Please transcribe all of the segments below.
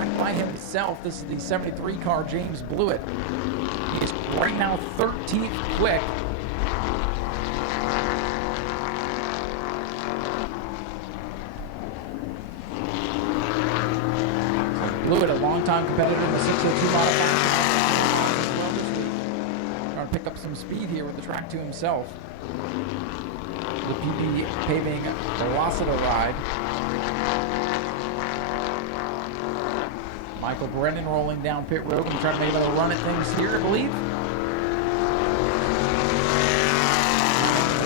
track by himself. This is the 73 car, James Blewett. He is right now 13th quick. Blewett, a longtime competitor in the 602 modified. Trying to pick up some speed here with the track to himself. The PB paving Velocito ride. Michael Brennan rolling down pit road and trying to make another run at things here, I believe.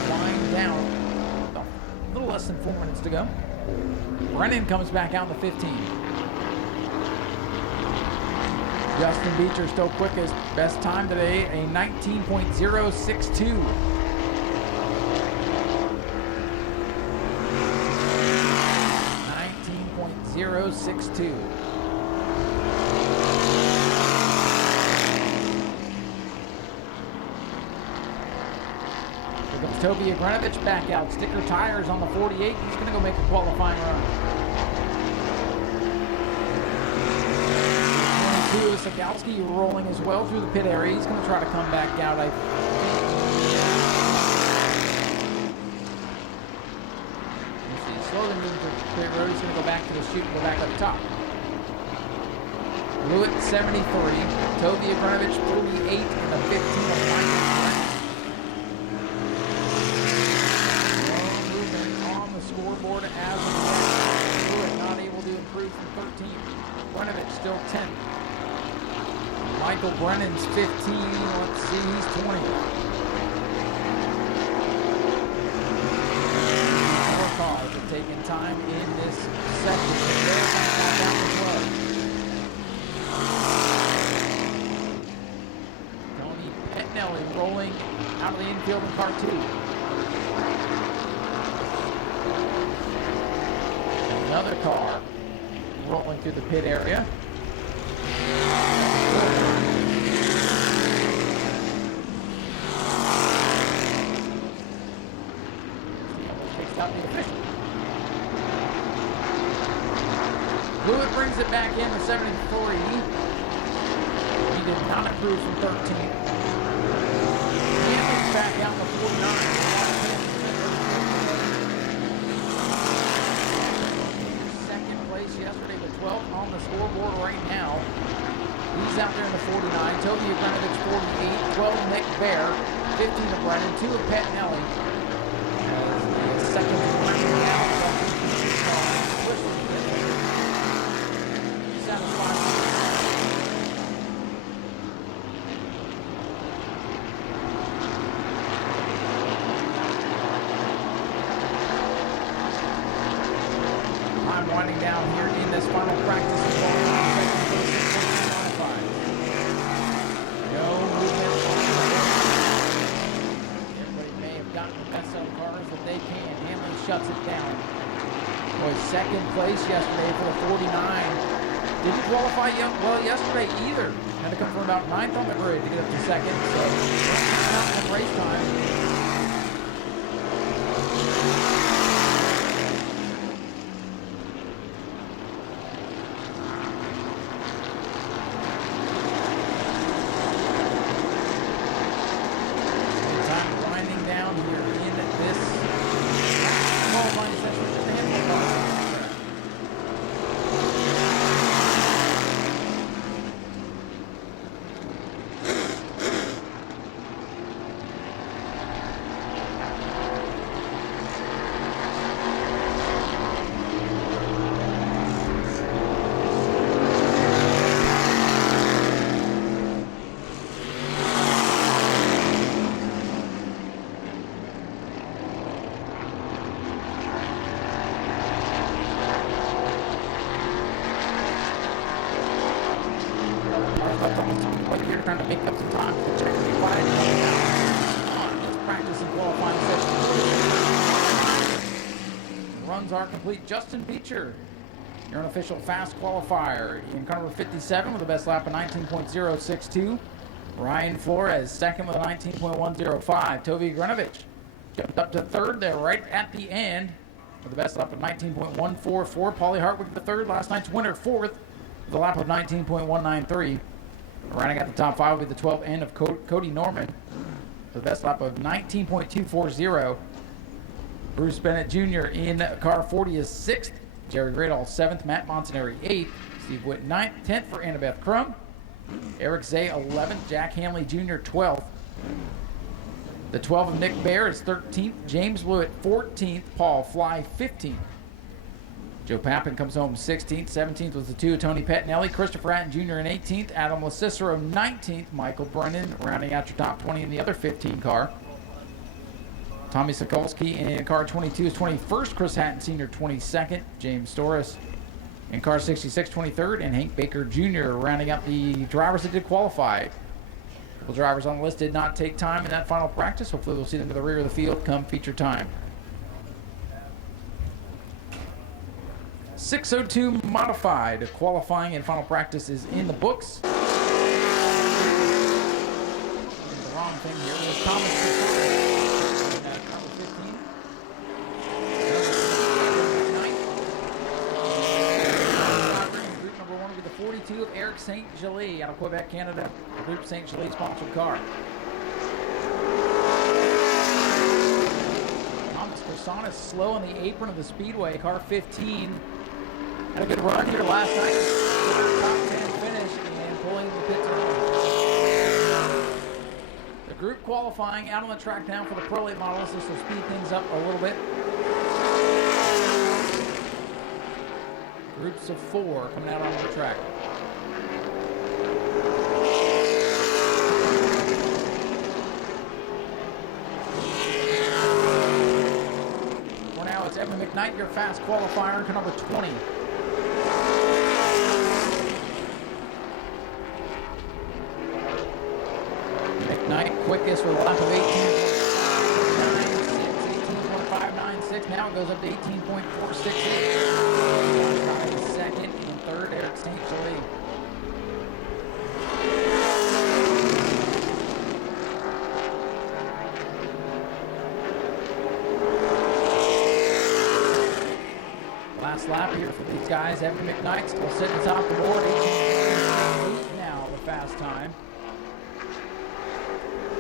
Wind down. A little less than 4 minutes to go. Brennan comes back out in the 15. Justin Beecher still quickest. Best time today, a 19.062. 19.062. Toby Agranovich back out. Sticker tires on the 48. He's going to go make a qualifying run. 22, Sagalski rolling as well through the pit area. He's going to try to come back out, I think. Slowly moving to pit road. He's going to go back to the chute and go back up top. Blewett 73. Toby Agranovich 48 and the 15 of Michael. Scoreboard as well. Not able to improve from 13th. Brenovich still 10th. Michael Brennan's 15. Let's see, he's 20th. More cars are taking time in this section. They're down the club. Tony Pettinelli rolling out of the infield in car 2. Another car rolling through the pit area. Takes out the official. Blewett brings it back in to 73. He did not improve from 13. Hammond's back out to 49. Yesterday with 12 on the scoreboard right now. He's out there in the 49. Toby Agranovich 48, 12 Nick Bear, 15 of Brennan, 2 of Pettinelli. The second running out. Satisfied. Winding down here in this final practice. No movement. Everybody may have gotten the best of cars that they can. Hamlin shuts it down. Boy, second place yesterday for the 49. Didn't qualify well yesterday either. Had to come from about 9th on the grid to get up to second. So, not enough race time. Trying to make up some time to check the flag. Let's practice and qualifying session. Runs are complete. Justin Beecher, your unofficial fast qualifier in car number 57 with the best lap of 19.062. Ryan Flores second with a 19.105. Toby Agranovich jumped up to third there right at the end with the best lap of 19.144. Paulie Hartwick the third, last night's winner fourth. The lap of 19.193. Rounding out the top 5 will be the 12th end of Cody Norman. The best lap of 19.240. Bruce Bennett Jr. in car 40 is 6th. Jerry Gradall 7th. Matt Montanari 8th. Steve Witt 9th. 10th for Annabeth Crum. Eric Zay 11th. Jack Hanley Jr. 12th. The 12 of Nick Bear is 13th. James Blewett 14th. Paul Fly 15th. Joe Pappin comes home 16th. 17th was the 2 of Tony Pettinelli. Christopher Hatton Jr. in 18th. Adam LaCicero 19th. Michael Brennan rounding out your top 20 in the other 15 car. Tommy Sokolsky in car 22 is 21st. Chris Hatton Sr. 22nd. James Storis in car 66 23rd. And Hank Baker Jr. rounding out the drivers that did qualify. A couple drivers on the list did not take time in that final practice. Hopefully we'll see them to the rear of the field come feature time. 6:02 modified. Qualifying and final practice is in the books. The wrong thing here was Thomas. Group number 1 will be the 42 of Eric St. Gelais out of Quebec, Canada. The Group St. Gelais sponsored car. Thomas Croissant is slow on the apron of the Speedway, car 15. Had a good run here last night. Top 10 finish and pulling the pits early. The group qualifying out on the track now for the Pro Late models. This will speed things up a little bit. Groups of 4 coming out on the track. For now, it's Evan McKnight, your fast qualifier, to number 20. McKnight quickest with a lap of 18.596. Now it goes up to 18.468. Second and third, Eric St. Gelais. Last lap here for these guys. Evan McKnight still sitting atop the board. 18.8 now, the fast time.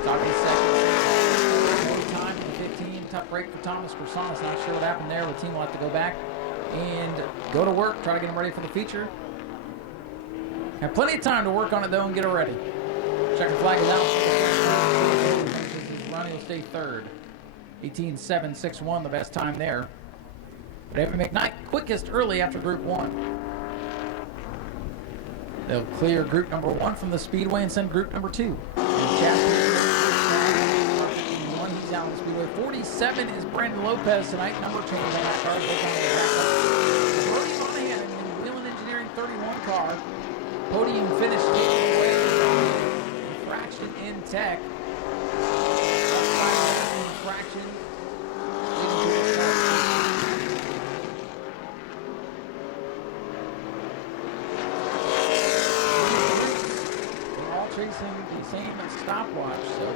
Talking second. Time in 15. Tough break for Thomas Croissant. Not sure what happened there. The team will have to go back and go to work. Try to get him ready for the feature. Have plenty of time to work on it though and get it ready. Checkered flag is out. His run, he'll stay third. 18.761, the best time there. But Evan McKnight quickest early after Group 1. They'll clear Group number 1 from the Speedway and send Group number 2. He's out on the Speedway. 47 is Brandon Lopez tonight. Number change on that car. Brody Monahan in the Wheeling Engineering 31 car. Podium finish taking away fraction in tech. Fraction. Chasing the same stopwatch, so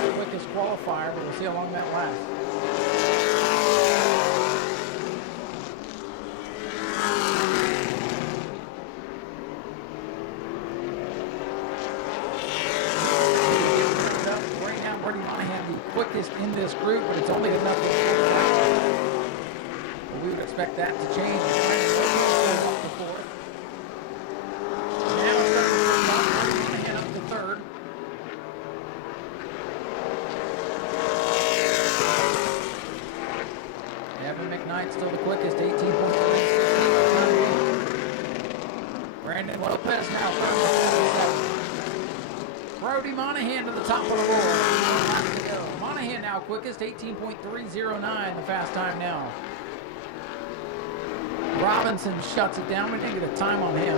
the quickest qualifier, but we'll see how long that lasts. Right now, Brady Monahan the quickest in this group, but it's only enough to we would expect that to change. Still the quickest, 18.3. Brandon Lopez now. Brody Monahan to the top of the roll. Monahan now quickest, 18.309, the fast time now. Robinson shuts it down. We didn't get a time on him.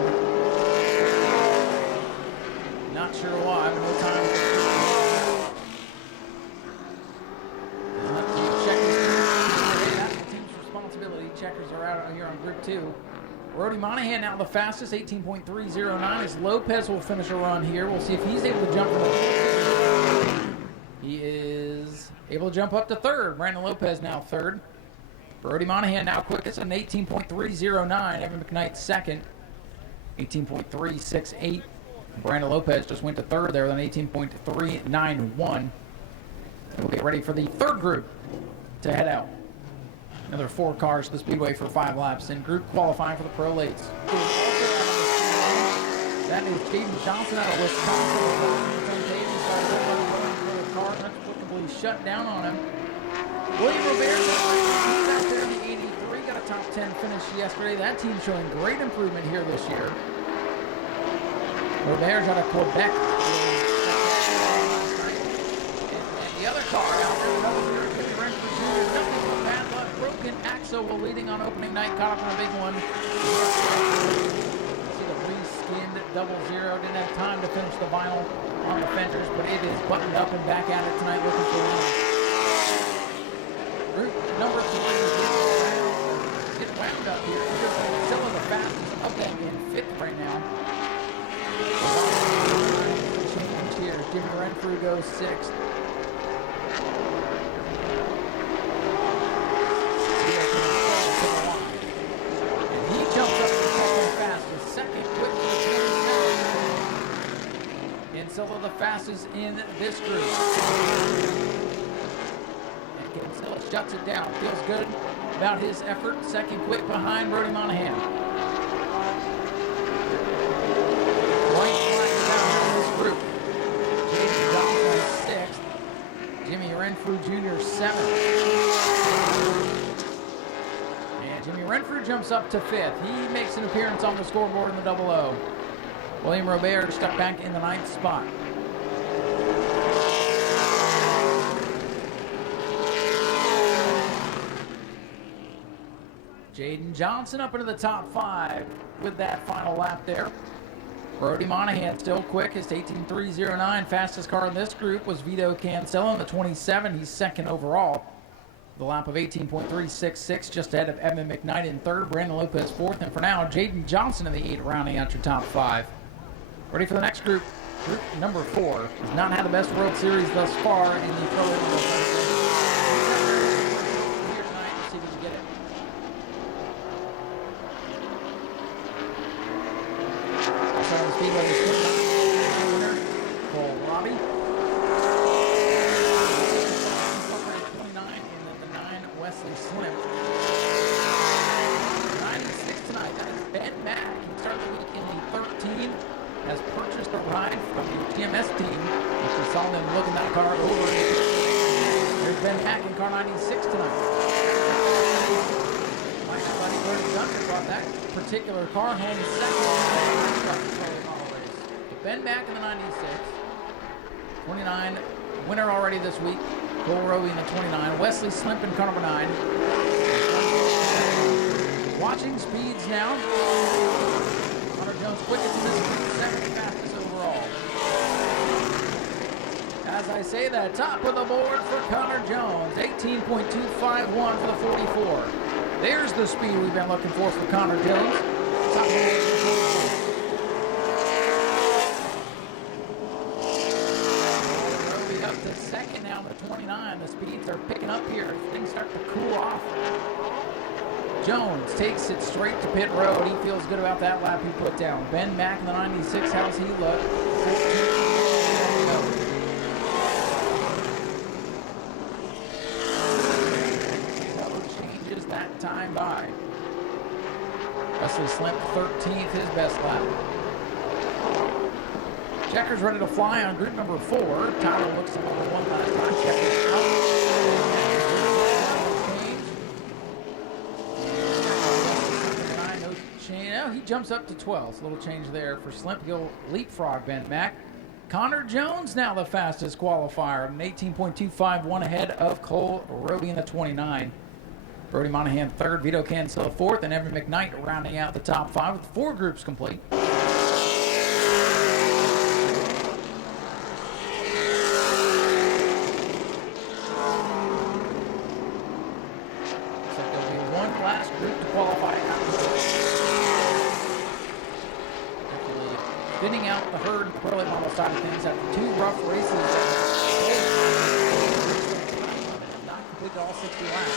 Not sure why, but no time. Checkers are out here on Group 2. Brody Monahan now the fastest, 18.309. As Lopez will finish a run here. We'll see if he's able to jump from the He is able to jump up to third. Brandon Lopez now third. Brody Monahan now quickest at an 18.309. Evan McKnight second, 18.368. Brandon Lopez just went to third there with an 18.391. We'll get ready for the third group to head out. Another 4 cars to the Speedway for 5 laps in group qualifying for the Pro Lates. That is Jaden Johnson out of Wisconsin. The car inexplicably shut down on him. William Robert, he's out there in the 83, got a top 10 finish yesterday. That team showing great improvement here this year. Robert's out of Quebec. And the other car out there, another Jimmy Renfrew Jr., nothing but bad luck. Broken axle while leading on opening night, caught up on a big one. See the re-skinned 00, didn't have time to finish the vinyl on the fenders, but it is buttoned up and back at it tonight looking for one. Group number 3 is getting wound up here. Still in the fastest up there in 5th right now. Change here. Jimmy Renfrew goes 6th. And he jumps up to second fastest. Second quick to the 27. And Silla the fastest in this group. Kinsella shuts it down. Feels good about his effort. Second quick behind Brody Monahan. White flags down in this group. Jason Johnson 6th. Jimmy Renfrew Jr. 7th. And Jimmy Renfrew jumps up to 5th. He makes an appearance on the scoreboard in the 00. William Robert stuck back in the 9th spot. Jaden Johnson up into the top 5 with that final lap there. Brody Monahan still quickest, 18.309. Fastest car in this group was Vito Cancella in the 27. He's second overall. The lap of 18.366, just ahead of Evan McKnight in third. Brandon Lopez 4th. And for now, Jaden Johnson in the 8, rounding out your top 5. Ready for the next group. Group number 4 has not had the best World Series thus far in the Pro Lates. Speedway is winner, Cole Robbie. 29 and then the 9, Wesley Slim. 96 tonight, that is Ben Mack. He started the week in the 13, has purchased a ride from the TMS team, which we saw them looking that car over. There's Ben Mack in car 96 tonight. My buddy Bernie Duncan brought that particular car home second. Ben Mack in the 96, 29, winner already this week. Cole Rowe in the 29, Wesley Slimp in car number 9. Watching speeds now. Hunter Jones quickest in this group, second fastest overall. As I say that, top of the board for Connor Jones, 18.251 for the 44. There's the speed we've been looking for Connor Jones. Top of the board. Second now to 29. The speeds are picking up here. Things start to cool off. Jones takes it straight to pit road. He feels good about that lap he put down. Ben Mack in the 96. How's he look? 14. Changes that time by. Wesley Slimp 13th, his best lap. Checkers ready to fly on group number 4. Tyler looks at number 1 last time. Checkers out. No change. No, he jumps up to 12th. A little change there for Slimp. He'll leapfrog Ben Mack. Connor Jones now the fastest qualifier. An 18.251 ahead of Cole Rowe in the 29. Brody Monahan 3rd. Vito Cancella 4th. And Evan McKnight rounding out the top 5 with 4 groups complete. Thinning out the herd Pro model side of things after 2 rough races. Not completed all 60 laps.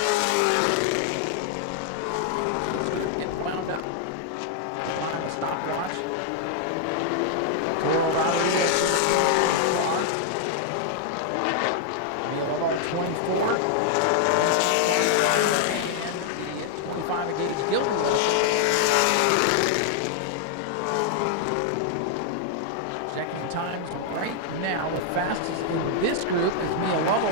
now. The fastest in this group is Mia Lovell.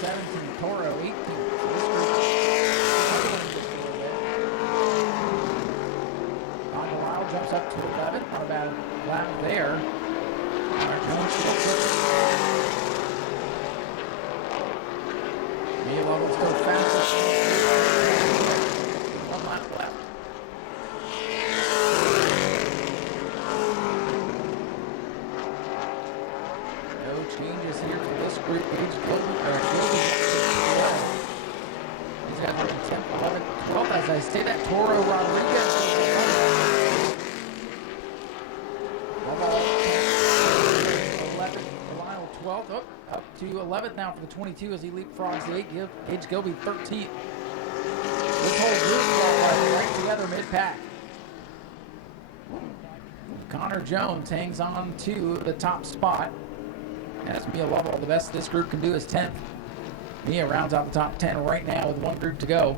17, Toro 18. Lyle jumps up to 11. Not a bad lap there. Mia Lovell still fastest. One lap left. No changes here for this group. He's got 10th, 11th, 12th. As I say that, Toro Rodriguez. 12th, up to 11th now for the 22 as he leapfrogs the 8. Gage Gilby 13th. This whole group is right together mid-pack. Connor Jones hangs on to the top spot. As Mia Lovell, the best this group can do is 10th. Mia rounds out the top 10 right now with one group to go.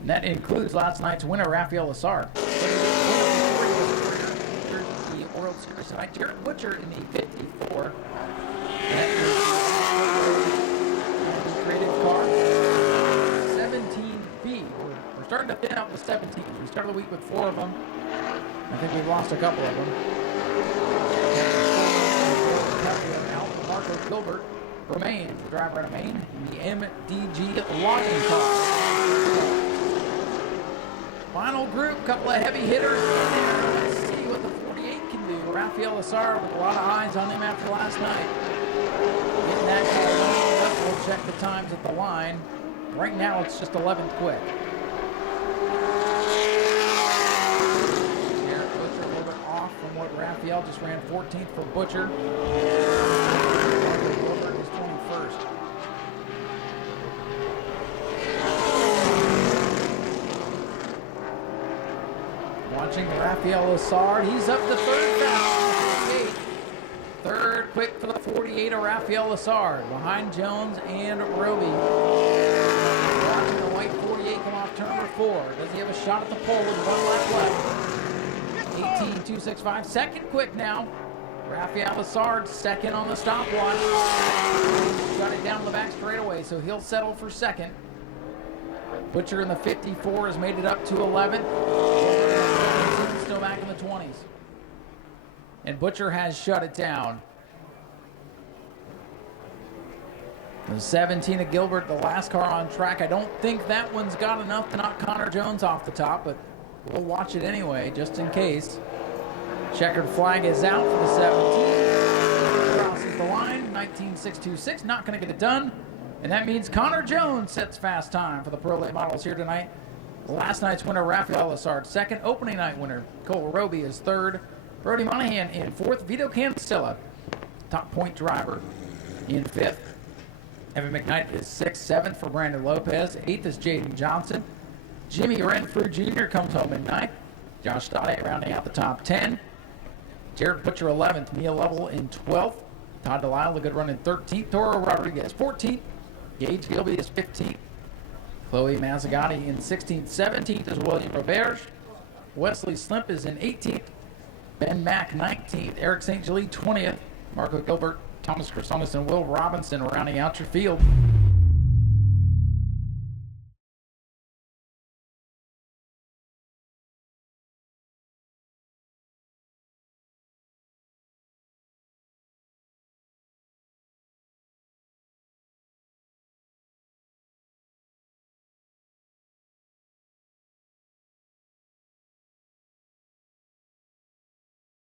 And that includes last night's winner, Raphael Lessard. The World Series tonight, Jared Butcher in the 54. That is the creative car. 17B. We're starting to thin out with 17. We started the week with 4 of them. I think we've lost a couple of them. Marco Gilbert remains the driver out of Maine in the MDG logging car. Final group, couple of heavy hitters in there. Let's see what the 48 can do. Raphael Lessard with a lot of eyes on him after last night. Getting that car up. We'll check the times at the line. Right now it's just 11th quick. Jared Butcher a little bit off from what Raphael just ran 14th for Butcher. Gilbert is 21st. Watching Raphael Lessard, he's up to 3rd now. 3rd quick for the 48 of Raphael Lessard, behind Jones and Roby. Watching the white 48 come off turn number 4. Does he have a shot at the pole with 1 lap left? 18.265, 2nd quick now. Raphael Lessard, 2nd on the stopwatch. Shot it down the back straightaway, so he'll settle for 2nd. Butcher in the 54 has made it up to 11th. Still back in the 20s. And Butcher has shut it down. The 17 of Gilbert, the last car on track. I don't think that one's got enough to knock Connor Jones off the top, but we'll watch it anyway, just in case. Checkered flag is out for the 17. Crosses the line, 19.626, not going to get it done. And that means Connor Jones sets fast time for the Pro Late Models here tonight. Last night's winner, Raphael Lessard, 2nd. Opening night winner, Cole Roby is 3rd. Brody Monahan in 4th. Vito Cancella, top point driver, in 5th. Evan McKnight is 6th. 7th for Brandon Lopez. 8th is Jaden Johnson. Jimmy Renfrew Jr. comes home in 9th. Josh Stade rounding out the top 10. Jared Butcher 11th. Mia Lovell in 12th. Todd Delisle, a good run in 13th. Toro Rodriguez 14th. Gage Gilby is 15th. Chloe Mazzagatti in 16th. 17th is William Roberge. Wesley Slimp is in 18th. Ben Mack 19th. Eric St. Julie 20th. Marco Gilbert, Thomas Chrysonis, and Will Robinson rounding out your field.